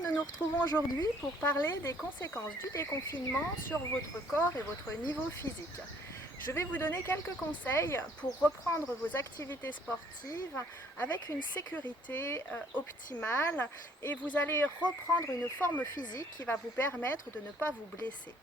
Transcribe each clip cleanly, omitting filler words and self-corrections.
Nous nous retrouvons aujourd'hui pour parler des conséquences du déconfinement sur votre corps et votre niveau physique. Je vais vous donner quelques conseils pour reprendre vos activités sportives avec une sécurité optimale et vous allez reprendre une forme physique qui va vous permettre de ne pas vous blesser.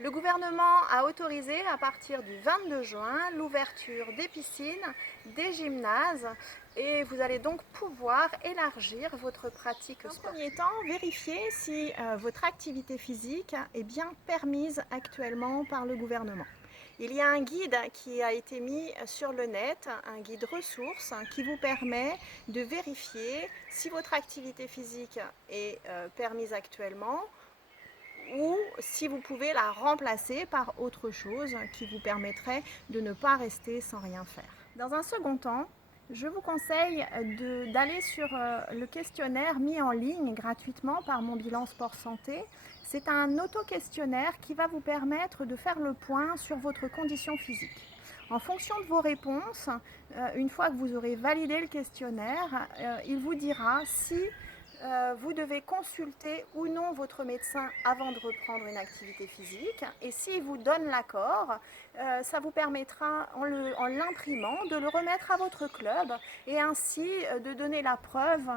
Le gouvernement a autorisé à partir du 22 juin l'ouverture des piscines, des gymnases et vous allez donc pouvoir élargir votre pratique sportive. Dans un premier temps, vérifiez si votre activité physique est bien permise actuellement par le gouvernement. Il y a un guide qui a été mis sur le net, un guide ressources qui vous permet de vérifier si votre activité physique est permise actuellement ou si vous pouvez la remplacer par autre chose qui vous permettrait de ne pas rester sans rien faire. Dans un second temps, je vous conseille d'aller sur le questionnaire mis en ligne gratuitement par Mon Bilan Sport Santé. C'est un auto-questionnaire qui va vous permettre de faire le point sur votre condition physique. En fonction de vos réponses, une fois que vous aurez validé le questionnaire, il vous dira si vous devez consulter ou non votre médecin avant de reprendre une activité physique et s'il vous donne l'accord, ça vous permettra en l'imprimant de le remettre à votre club et ainsi de donner la preuve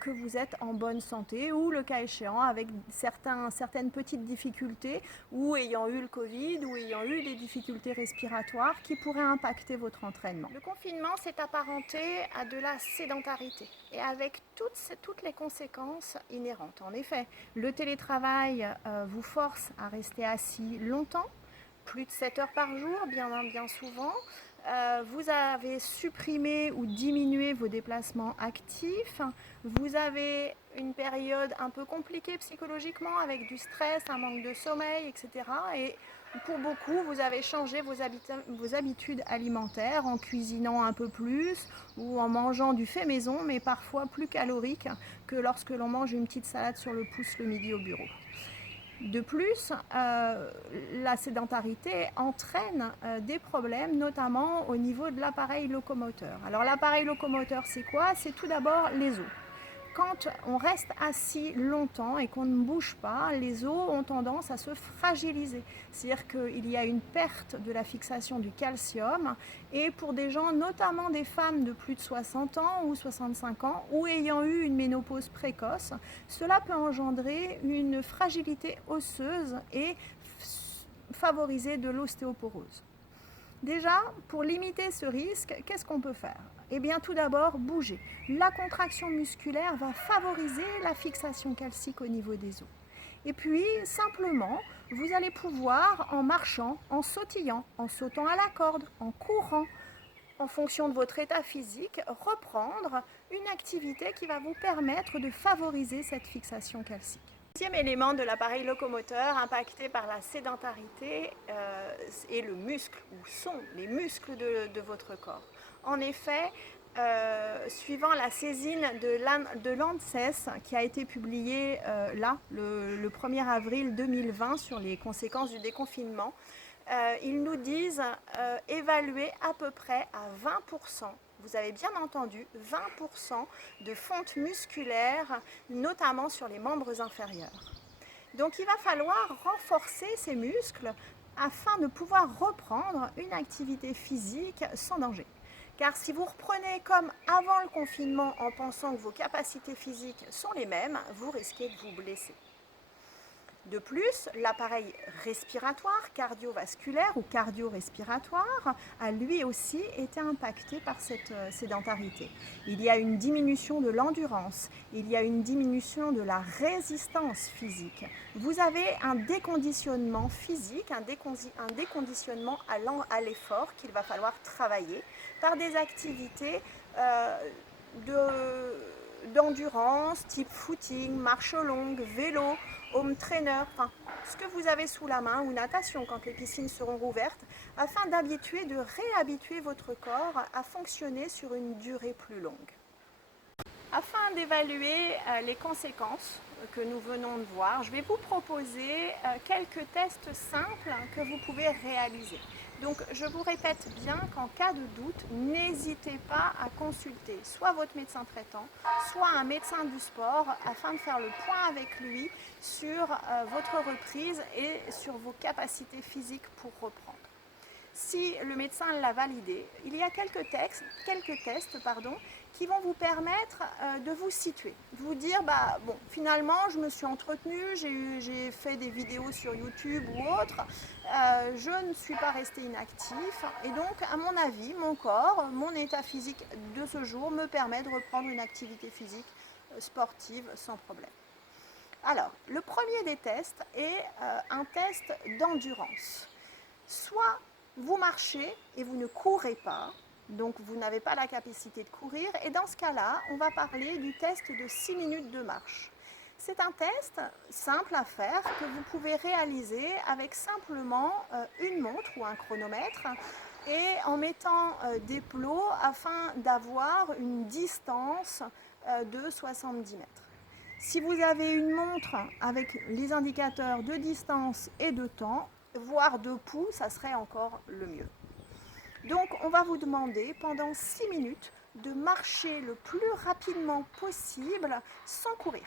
que vous êtes en bonne santé ou le cas échéant avec certaines petites difficultés ou ayant eu le Covid ou ayant eu des difficultés respiratoires qui pourraient impacter votre entraînement. Le confinement s'est apparenté à de la sédentarité et avec toutes les conséquences inhérentes. En effet, le télétravail vous force à rester assis longtemps, plus de 7 heures par jour, bien souvent. Vous avez supprimé ou diminué vos déplacements actifs. Vous avez une période un peu compliquée psychologiquement avec du stress, un manque de sommeil, etc. Et pour beaucoup, vous avez changé vos habitudes alimentaires en cuisinant un peu plus ou en mangeant du fait maison, mais parfois plus calorique que lorsque l'on mange une petite salade sur le pouce le midi au bureau. De plus, la sédentarité entraîne des problèmes, notamment au niveau de l'appareil locomoteur. Alors l'appareil locomoteur, c'est quoi? C'est tout d'abord les os. Quand on reste assis longtemps et qu'on ne bouge pas, les os ont tendance à se fragiliser. C'est-à-dire qu'il y a une perte de la fixation du calcium et pour des gens, notamment des femmes de plus de 60 ans ou 65 ans ou ayant eu une ménopause précoce, cela peut engendrer une fragilité osseuse et favoriser de l'ostéoporose. Déjà, pour limiter ce risque, qu'est-ce qu'on peut faire? Eh bien, tout d'abord, bouger. La contraction musculaire va favoriser la fixation calcique au niveau des os. Et puis, simplement, vous allez pouvoir, en marchant, en sautillant, en sautant à la corde, en courant, en fonction de votre état physique, reprendre une activité qui va vous permettre de favoriser cette fixation calcique. Le deuxième élément de l'appareil locomoteur impacté par la sédentarité est le muscle, ou sont les muscles de votre corps. En effet, suivant la saisine de l'ANSES qui a été publiée le 1er avril 2020 sur les conséquences du déconfinement, ils nous disent évaluer à peu près à 20%, vous avez bien entendu, 20% de fonte musculaire, notamment sur les membres inférieurs. Donc il va falloir renforcer ces muscles afin de pouvoir reprendre une activité physique sans danger. Car si vous reprenez comme avant le confinement en pensant que vos capacités physiques sont les mêmes, vous risquez de vous blesser. De plus, l'appareil respiratoire, cardiovasculaire ou cardio-respiratoire a lui aussi été impacté par cette sédentarité. Il y a une diminution de l'endurance, il y a une diminution de la résistance physique. Vous avez un déconditionnement physique, un déconditionnement à l'effort qu'il va falloir travailler par des activités d'endurance, type footing, marche longue, vélo, home trainer, enfin ce que vous avez sous la main ou natation quand les piscines seront rouvertes, afin de réhabituer votre corps à fonctionner sur une durée plus longue. Afin d'évaluer les conséquences que nous venons de voir, je vais vous proposer quelques tests simples que vous pouvez réaliser. Donc je vous répète bien qu'en cas de doute, n'hésitez pas à consulter soit votre médecin traitant, soit un médecin du sport afin de faire le point avec lui sur votre reprise et sur vos capacités physiques pour reprendre. Si le médecin l'a validé, il y a quelques tests qui vont vous permettre de vous situer, de vous dire bon, finalement je me suis entretenue, j'ai fait des vidéos sur YouTube ou autre, je ne suis pas restée inactif et donc à mon avis, mon corps, mon état physique de ce jour me permet de reprendre une activité physique sportive sans problème. Alors, le premier des tests est un test d'endurance. Soit vous marchez et vous ne courez pas, donc vous n'avez pas la capacité de courir, et dans ce cas-là, on va parler du test de 6 minutes de marche. C'est un test simple à faire que vous pouvez réaliser avec simplement une montre ou un chronomètre et en mettant des plots afin d'avoir une distance de 70 mètres. Si vous avez une montre avec les indicateurs de distance et de temps, voire de pouls, ça serait encore le mieux. Donc on va vous demander pendant 6 minutes de marcher le plus rapidement possible sans courir.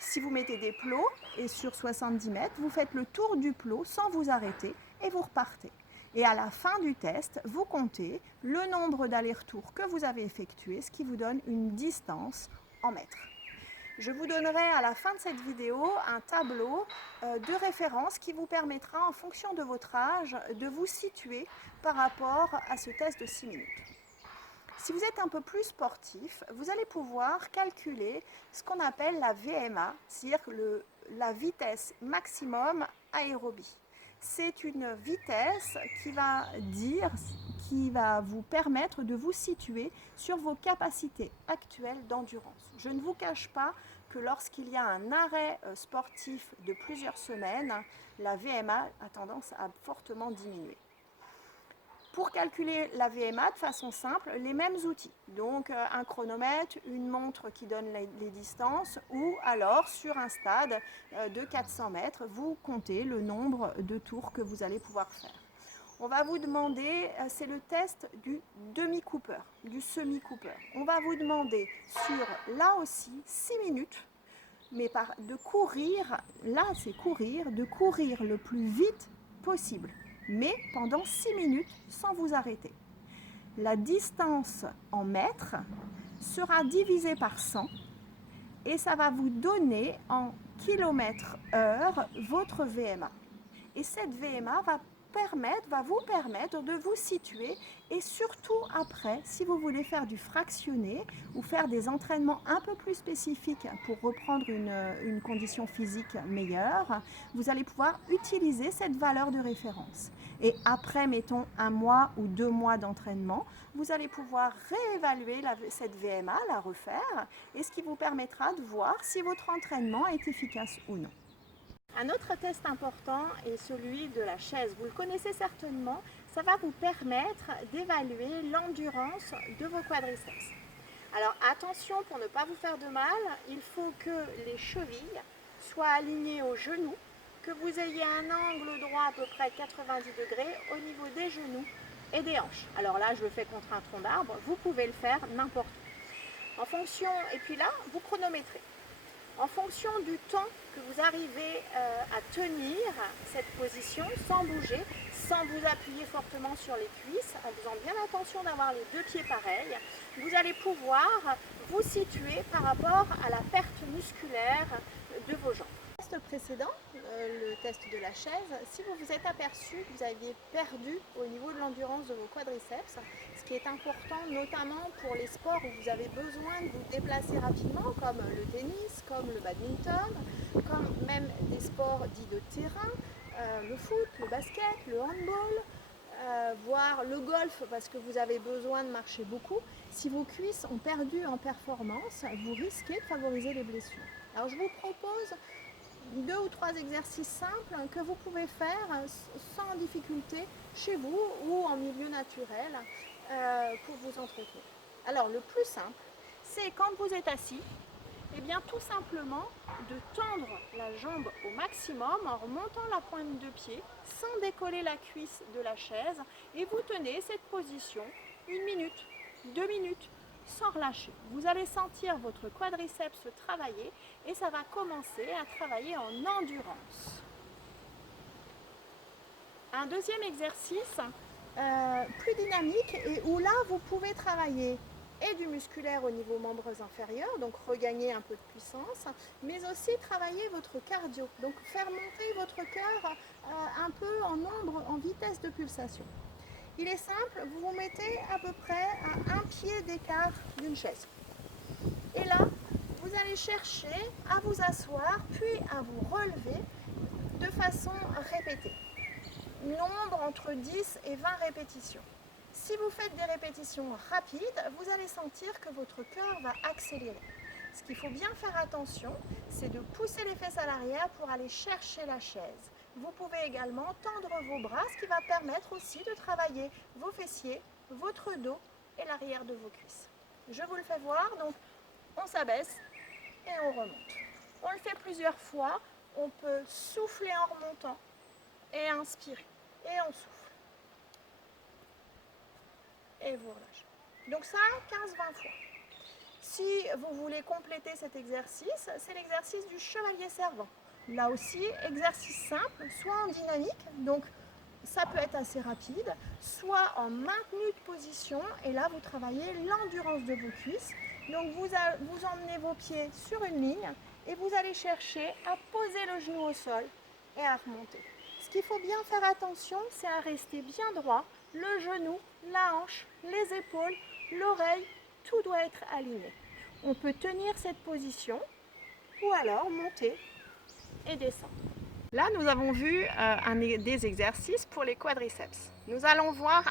Si vous mettez des plots et sur 70 mètres, vous faites le tour du plot sans vous arrêter et vous repartez. Et à la fin du test, vous comptez le nombre d'allers-retours que vous avez effectués, ce qui vous donne une distance en mètres. Je vous donnerai à la fin de cette vidéo un tableau de référence qui vous permettra, en fonction de votre âge, de vous situer par rapport à ce test de 6 minutes. Si vous êtes un peu plus sportif, vous allez pouvoir calculer ce qu'on appelle la VMA, c'est-à-dire la vitesse maximum aérobie. C'est une vitesse qui va vous permettre de vous situer sur vos capacités actuelles d'endurance. Je ne vous cache pas que lorsqu'il y a un arrêt sportif de plusieurs semaines, la VMA a tendance à fortement diminuer. Pour calculer la VMA de façon simple, les mêmes outils, donc un chronomètre, une montre qui donne les distances, ou alors sur un stade de 400 mètres, vous comptez le nombre de tours que vous allez pouvoir faire. On va vous demander, c'est le test du demi-cooper, du semi-cooper. On va vous demander sur, là aussi, 6 minutes, mais de courir, là c'est courir, de courir le plus vite possible, mais pendant 6 minutes sans vous arrêter. La distance en mètres sera divisée par 100 et ça va vous donner en km/h votre VMA. Et cette VMA va vous permettre de vous situer et surtout après, si vous voulez faire du fractionné ou faire des entraînements un peu plus spécifiques pour reprendre une condition physique meilleure, vous allez pouvoir utiliser cette valeur de référence. Et après, mettons 1 mois ou 2 mois d'entraînement, vous allez pouvoir réévaluer cette VMA, la refaire, et ce qui vous permettra de voir si votre entraînement est efficace ou non. Un autre test important est celui de la chaise. Vous le connaissez certainement, ça va vous permettre d'évaluer l'endurance de vos quadriceps. Alors attention, pour ne pas vous faire de mal, il faut que les chevilles soient alignées aux genoux, que vous ayez un angle droit à peu près 90 degrés au niveau des genoux et des hanches. Alors là, je le fais contre un tronc d'arbre, vous pouvez le faire n'importe où. En fonction, et puis là, vous chronométrez. En fonction du temps que vous arrivez à tenir cette position sans bouger, sans vous appuyer fortement sur les cuisses, en faisant bien attention d'avoir les deux pieds pareils, vous allez pouvoir vous situer par rapport à la perte musculaire de vos jambes. Le test précédent, le test de la chaise, si vous vous êtes aperçu que vous aviez perdu au niveau de l'endurance de vos quadriceps, ce qui est important notamment pour les sports où vous avez besoin de vous déplacer rapidement, comme le tennis, comme le badminton, comme même des sports dits de terrain, le foot, le basket, le handball, voire le golf parce que vous avez besoin de marcher beaucoup. Si vos cuisses ont perdu en performance, vous risquez de favoriser les blessures. Alors je vous propose 2 ou 3 exercices simples que vous pouvez faire sans difficulté chez vous ou en milieu naturel pour vous entretenir. Alors le plus simple, c'est quand vous êtes assis, Eh bien tout simplement de tendre la jambe au maximum en remontant la pointe de pied sans décoller la cuisse de la chaise et vous tenez cette position 1 minute, 2 minutes sans relâcher. Vous allez sentir votre quadriceps travailler et ça va commencer à travailler en endurance. Un deuxième exercice plus dynamique et où là vous pouvez travailler et du musculaire au niveau membres inférieurs, donc regagner un peu de puissance, mais aussi travailler votre cardio, donc faire monter votre cœur un peu en nombre, en vitesse de pulsation. Il est simple, vous vous mettez à peu près à 1 pied d'écart d'une chaise. Et là, vous allez chercher à vous asseoir, puis à vous relever de façon répétée. Nombre entre 10 et 20 répétitions. Si vous faites des répétitions rapides, vous allez sentir que votre cœur va accélérer. Ce qu'il faut bien faire attention, c'est de pousser les fesses à l'arrière pour aller chercher la chaise. Vous pouvez également tendre vos bras, ce qui va permettre aussi de travailler vos fessiers, votre dos et l'arrière de vos cuisses. Je vous le fais voir, donc on s'abaisse et on remonte. On le fait plusieurs fois, on peut souffler en remontant et inspirer. Et on souffle. Et vous relâchez. Donc ça, 15-20 fois. Si vous voulez compléter cet exercice, c'est l'exercice du chevalier servant. Là aussi, exercice simple, soit en dynamique, donc ça peut être assez rapide, soit en maintenue de position, et là vous travaillez l'endurance de vos cuisses. Donc vous emmenez vos pieds sur une ligne et vous allez chercher à poser le genou au sol et à remonter. Ce qu'il faut bien faire attention, c'est à rester bien droit, le genou, la hanche, les épaules, l'oreille, tout doit être aligné. On peut tenir cette position ou alors monter et descendre. Là, nous avons vu des exercices pour les quadriceps. Nous allons voir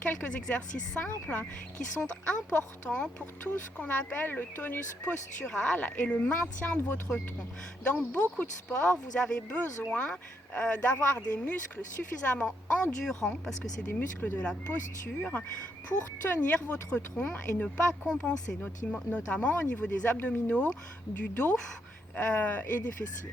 quelques exercices simples qui sont importants pour tout ce qu'on appelle le tonus postural et le maintien de votre tronc. Dans beaucoup de sports, vous avez besoin d'avoir des muscles suffisamment endurants, parce que c'est des muscles de la posture, pour tenir votre tronc et ne pas compenser, notamment au niveau des abdominaux, du dos et des fessiers.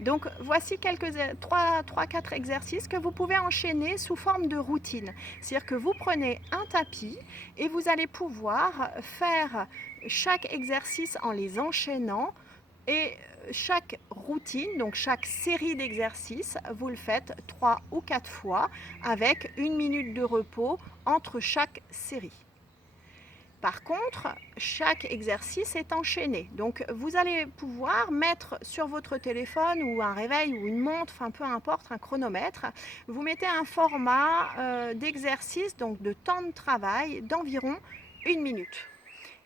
Donc voici 3-4 exercices que vous pouvez enchaîner sous forme de routine. C'est-à-dire que vous prenez un tapis et vous allez pouvoir faire chaque exercice en les enchaînant, et chaque routine, donc chaque série d'exercices, vous le faites 3 ou 4 fois avec 1 minute de repos entre chaque série. Par contre, chaque exercice est enchaîné. Donc vous allez pouvoir mettre sur votre téléphone ou un réveil ou une montre, enfin peu importe, un chronomètre, vous mettez un format d'exercice, donc de temps de travail d'environ 1 minute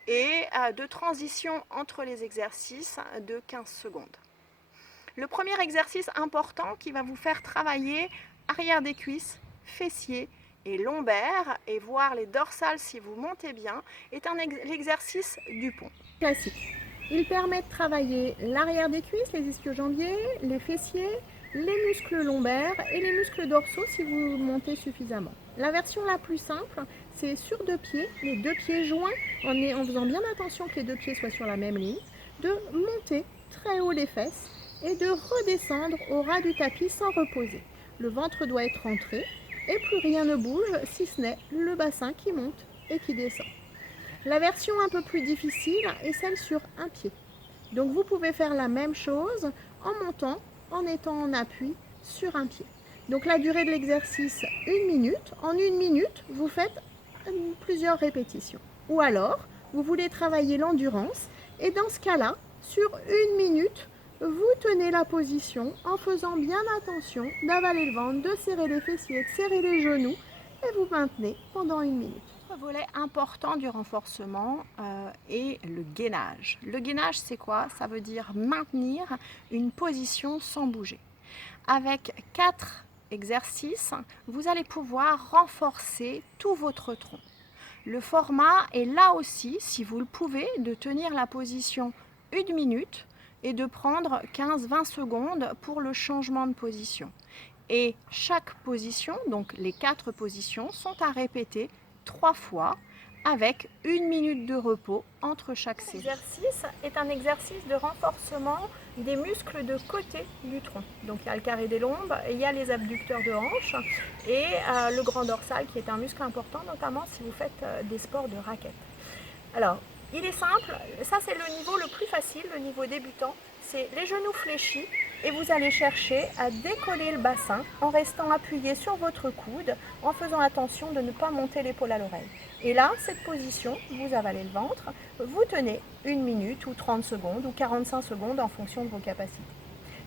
et de transition entre les exercices de 15 secondes. Le premier exercice important qui va vous faire travailler arrière des cuisses, fessiers et lombaires, et voir les dorsales si vous montez bien, est l'exercice du pont. Classique. Il permet de travailler l'arrière des cuisses, les ischio-jambiers, les fessiers, les muscles lombaires et les muscles dorsaux si vous montez suffisamment. La version la plus simple, c'est sur 2 pieds, les 2 pieds joints, en faisant bien attention que les 2 pieds soient sur la même ligne, de monter très haut les fesses et de redescendre au ras du tapis sans reposer. Le ventre doit être rentré et plus rien ne bouge si ce n'est le bassin qui monte et qui descend. La version un peu plus difficile est celle sur un pied. Donc vous pouvez faire la même chose en montant, en étant en appui sur un pied. Donc la durée de l'exercice, 1 minute. En 1 minute, vous faites plusieurs répétitions. Ou alors, vous voulez travailler l'endurance et dans ce cas-là, sur 1 minute, vous tenez la position en faisant bien attention d'avaler le ventre, de serrer les fessiers, de serrer les genoux et vous maintenez pendant 1 minute. Autre volet important du renforcement est le gainage. Le gainage, c'est quoi? Ça veut dire maintenir une position sans bouger. Avec 4 exercices, vous allez pouvoir renforcer tout votre tronc. Le format est là aussi, si vous le pouvez, de tenir la position 1 minute et de prendre 15-20 secondes pour le changement de position. Et chaque position, donc les 4 positions, sont à répéter 3 fois avec 1 minute de repos entre chaque série. L'exercice est un exercice de renforcement des muscles de côté du tronc. Donc il y a le carré des lombes, il y a les abducteurs de hanche et le grand dorsal qui est un muscle important, notamment si vous faites des sports de raquettes. Alors, il est simple, ça c'est le niveau le plus facile, le niveau débutant, c'est les genoux fléchis et vous allez chercher à décoller le bassin en restant appuyé sur votre coude, en faisant attention de ne pas monter l'épaule à l'oreille. Et là, cette position, vous avalez le ventre, vous tenez 1 minute ou 30 secondes ou 45 secondes en fonction de vos capacités.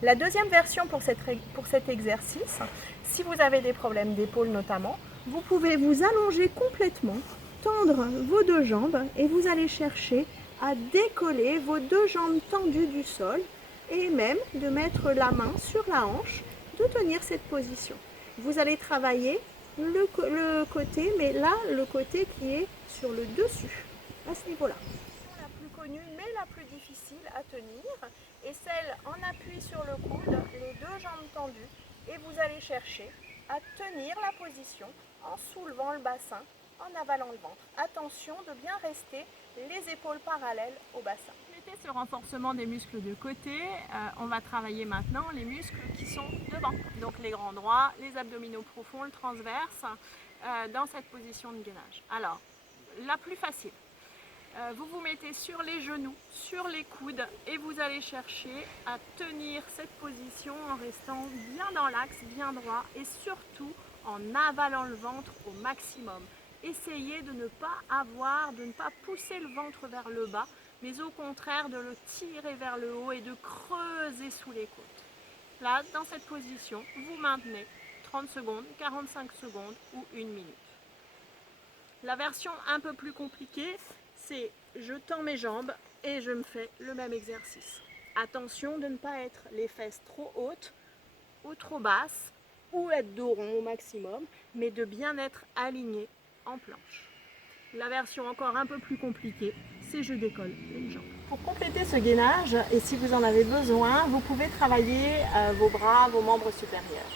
La deuxième version pour cet exercice, si vous avez des problèmes d'épaule notamment, vous pouvez vous allonger complètement, tendre vos deux jambes et vous allez chercher à décoller vos deux jambes tendues du sol et même de mettre la main sur la hanche, de tenir cette position. Vous allez travailler le côté, mais là, le côté qui est sur le dessus, à ce niveau-là. La plus connue, mais la plus difficile à tenir, est celle en appui sur le coude, les deux jambes tendues, et vous allez chercher à tenir la position en soulevant le bassin, en avalant le ventre. Attention de bien rester les épaules parallèles au bassin. Pour ce renforcement des muscles de côté, on va travailler maintenant les muscles qui sont devant. Donc les grands droits, les abdominaux profonds, le transverse, dans cette position de gainage. Alors, la plus facile. Vous vous mettez sur les genoux, sur les coudes et vous allez chercher à tenir cette position en restant bien dans l'axe, bien droit et surtout en avalant le ventre au maximum. Essayez de ne pas pousser le ventre vers le bas, mais au contraire de le tirer vers le haut et de creuser sous les côtes. Là, dans cette position, vous maintenez 30 secondes, 45 secondes ou 1 minute. La version un peu plus compliquée, c'est je tends mes jambes et je me fais le même exercice. Attention de ne pas être les fesses trop hautes ou trop basses ou être dos rond au maximum, mais de bien être aligné en planche. La version encore un peu plus compliquée, c'est je décolle les jambes. Pour compléter ce gainage, et si vous en avez besoin, vous pouvez travailler vos bras, vos membres supérieurs.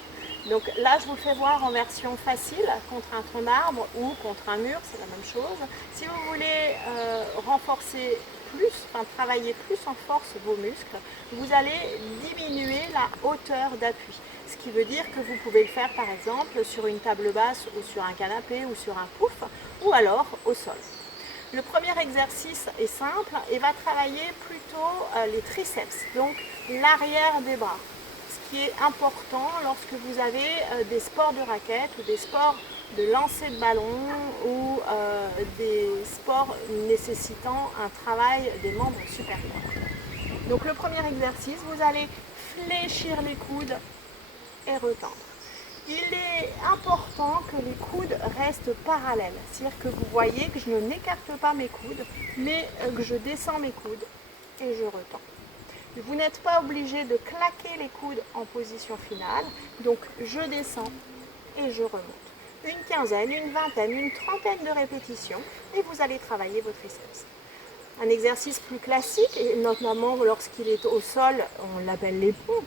Donc là, je vous fais voir en version facile, contre un tronc d'arbre ou contre un mur, c'est la même chose. Si vous voulez renforcer plus, travailler plus en force vos muscles, vous allez diminuer la hauteur d'appui. Ce qui veut dire que vous pouvez le faire par exemple sur une table basse ou sur un canapé ou sur un pouf ou alors au sol. Le premier exercice est simple et va travailler plutôt les triceps, donc l'arrière des bras. Ce qui est important lorsque vous avez des sports de raquettes ou des sports de lancer de ballon ou des sports nécessitant un travail des membres supérieurs. Donc le premier exercice, vous allez fléchir les coudes et retendre. Il est important que les coudes restent parallèles, c'est-à-dire que vous voyez que je n'écarte pas mes coudes, mais que je descends mes coudes et je retends. Vous n'êtes pas obligé de claquer les coudes en position finale, donc je descends et je remonte. Une quinzaine, une vingtaine, une trentaine de répétitions et vous allez travailler vos triceps. Un exercice plus classique, et notamment lorsqu'il est au sol, on l'appelle les pompes.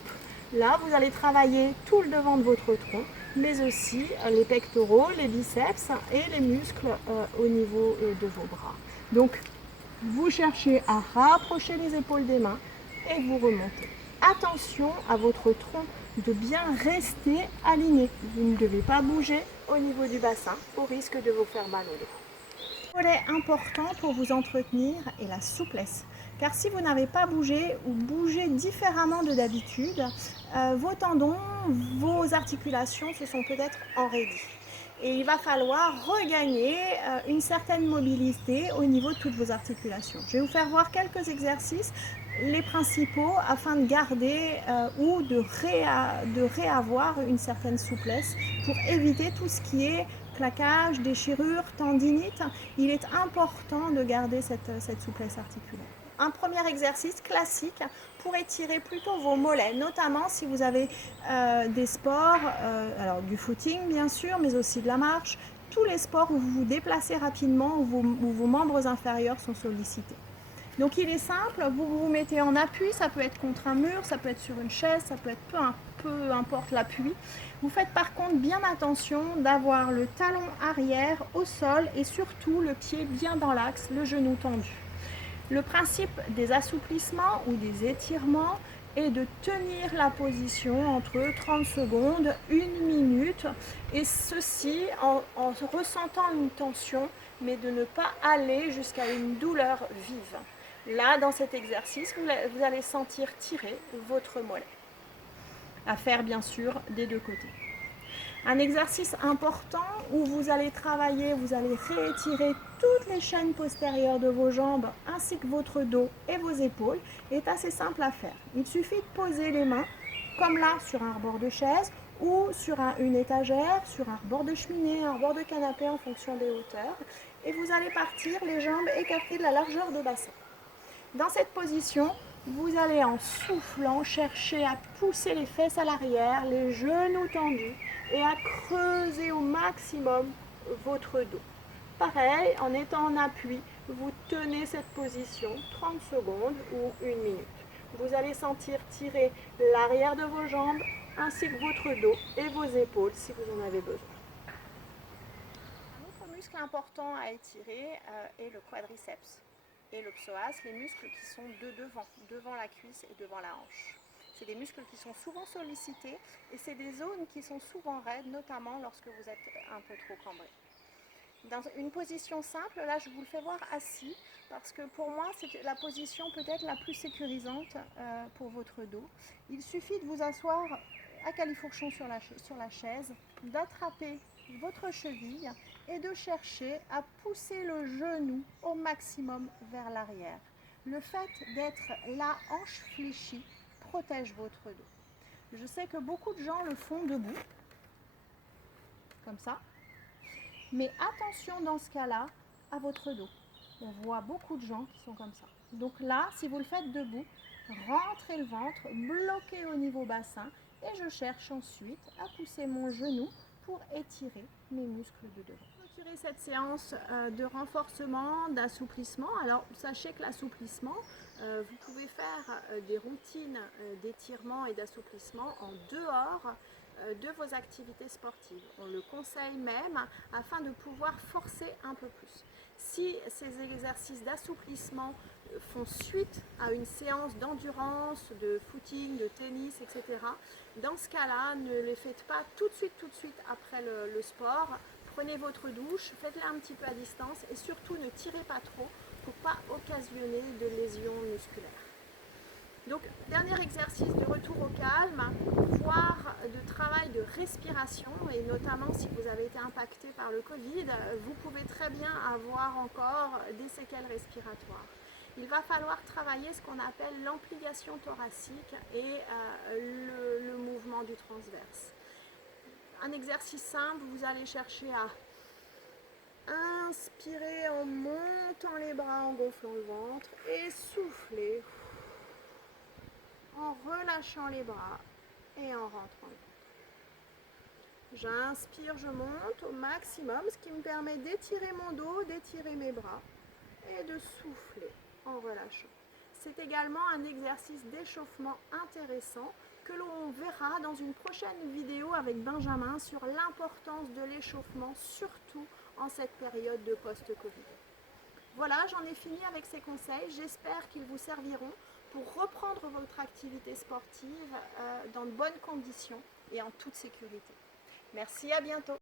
Là, vous allez travailler tout le devant de votre tronc, mais aussi les pectoraux, les biceps et les muscles au niveau de vos bras. Donc, vous cherchez à rapprocher les épaules des mains et vous remontez. Attention à votre tronc de bien rester aligné. Vous ne devez pas bouger au niveau du bassin au risque de vous faire mal au dos. Le volet important pour vous entretenir est la souplesse. Car si vous n'avez pas bougé ou bougé différemment de d'habitude, vos tendons, vos articulations se sont peut-être enraidis. Et il va falloir regagner une certaine mobilité au niveau de toutes vos articulations. Je vais vous faire voir quelques exercices, les principaux, afin de garder ou de réavoir une certaine souplesse pour éviter tout ce qui est claquage, déchirure, tendinite. Il est important de garder cette souplesse articulaire. Un premier exercice classique pour étirer plutôt vos mollets, notamment si vous avez des sports, alors du footing bien sûr, mais aussi de la marche, tous les sports où vous vous déplacez rapidement, où vos membres inférieurs sont sollicités. Donc il est simple, vous vous mettez en appui, ça peut être contre un mur, ça peut être sur une chaise, ça peut être peu importe l'appui. Vous faites par contre bien attention d'avoir le talon arrière au sol et surtout le pied bien dans l'axe, le genou tendu. Le principe des assouplissements ou des étirements est de tenir la position entre 30 secondes, 1 minute, et ceci en ressentant une tension, mais de ne pas aller jusqu'à une douleur vive. Là, dans cet exercice, vous allez sentir tirer votre mollet. À faire bien sûr des deux côtés. Un exercice important où vous allez travailler, vous allez réétirer toutes les chaînes postérieures de vos jambes ainsi que votre dos et vos épaules est assez simple à faire. Il suffit de poser les mains comme là sur un rebord de chaise ou sur une étagère, sur un rebord de cheminée, un rebord de canapé en fonction des hauteurs et vous allez partir les jambes écartées de la largeur de bassin. Dans cette position, vous allez en soufflant chercher à pousser les fesses à l'arrière, les genoux tendus et à creuser au maximum votre dos. Pareil, en étant en appui, vous tenez cette position 30 secondes ou 1 minute. Vous allez sentir tirer l'arrière de vos jambes ainsi que votre dos et vos épaules si vous en avez besoin. Un autre muscle important à étirer est le quadriceps et le psoas, les muscles qui sont devant la cuisse et devant la hanche. C'est des muscles qui sont souvent sollicités et c'est des zones qui sont souvent raides, notamment lorsque vous êtes un peu trop cambré. Dans une position simple, là je vous le fais voir assis, parce que pour moi c'est la position peut-être la plus sécurisante pour votre dos. Il suffit de vous asseoir à califourchon sur la chaise, d'attraper votre cheville et de chercher à pousser le genou au maximum vers l'arrière. Le fait d'être la hanche fléchie protège votre dos. Je sais que beaucoup de gens le font debout, comme ça. Mais attention dans ce cas-là à votre dos. On voit beaucoup de gens qui sont comme ça. Donc là, si vous le faites debout, rentrez le ventre, bloquez au niveau bassin et je cherche ensuite à pousser mon genou pour étirer mes muscles de devant. Clôturer cette séance de renforcement, d'assouplissement. Alors sachez que l'assouplissement, vous pouvez faire des routines d'étirement et d'assouplissement en dehors de vos activités sportives. On le conseille même afin de pouvoir forcer un peu plus. Si ces exercices d'assouplissement font suite à une séance d'endurance, de footing, de tennis, etc., dans ce cas-là, ne les faites pas tout de suite après le sport. Prenez votre douche, faites-la un petit peu à distance et surtout ne tirez pas trop pour ne pas occasionner de lésions musculaires. Donc, dernier exercice de retour au calme, voire de travail de respiration, et notamment si vous avez été impacté par le Covid, vous pouvez très bien avoir encore des séquelles respiratoires. Il va falloir travailler ce qu'on appelle l'ampliation thoracique et le mouvement du transverse. Un exercice simple, vous allez chercher à inspirer en montant les bras, en gonflant le ventre, et souffler en relâchant les bras et en rentrant. J'inspire, je monte au maximum, ce qui me permet d'étirer mon dos, d'étirer mes bras et de souffler en relâchant. C'est également un exercice d'échauffement intéressant que l'on verra dans une prochaine vidéo avec Benjamin sur l'importance de l'échauffement, surtout en cette période de post-Covid. Voilà, j'en ai fini avec ces conseils. J'espère qu'ils vous serviront pour reprendre votre activité sportive dans de bonnes conditions et en toute sécurité. Merci, à bientôt.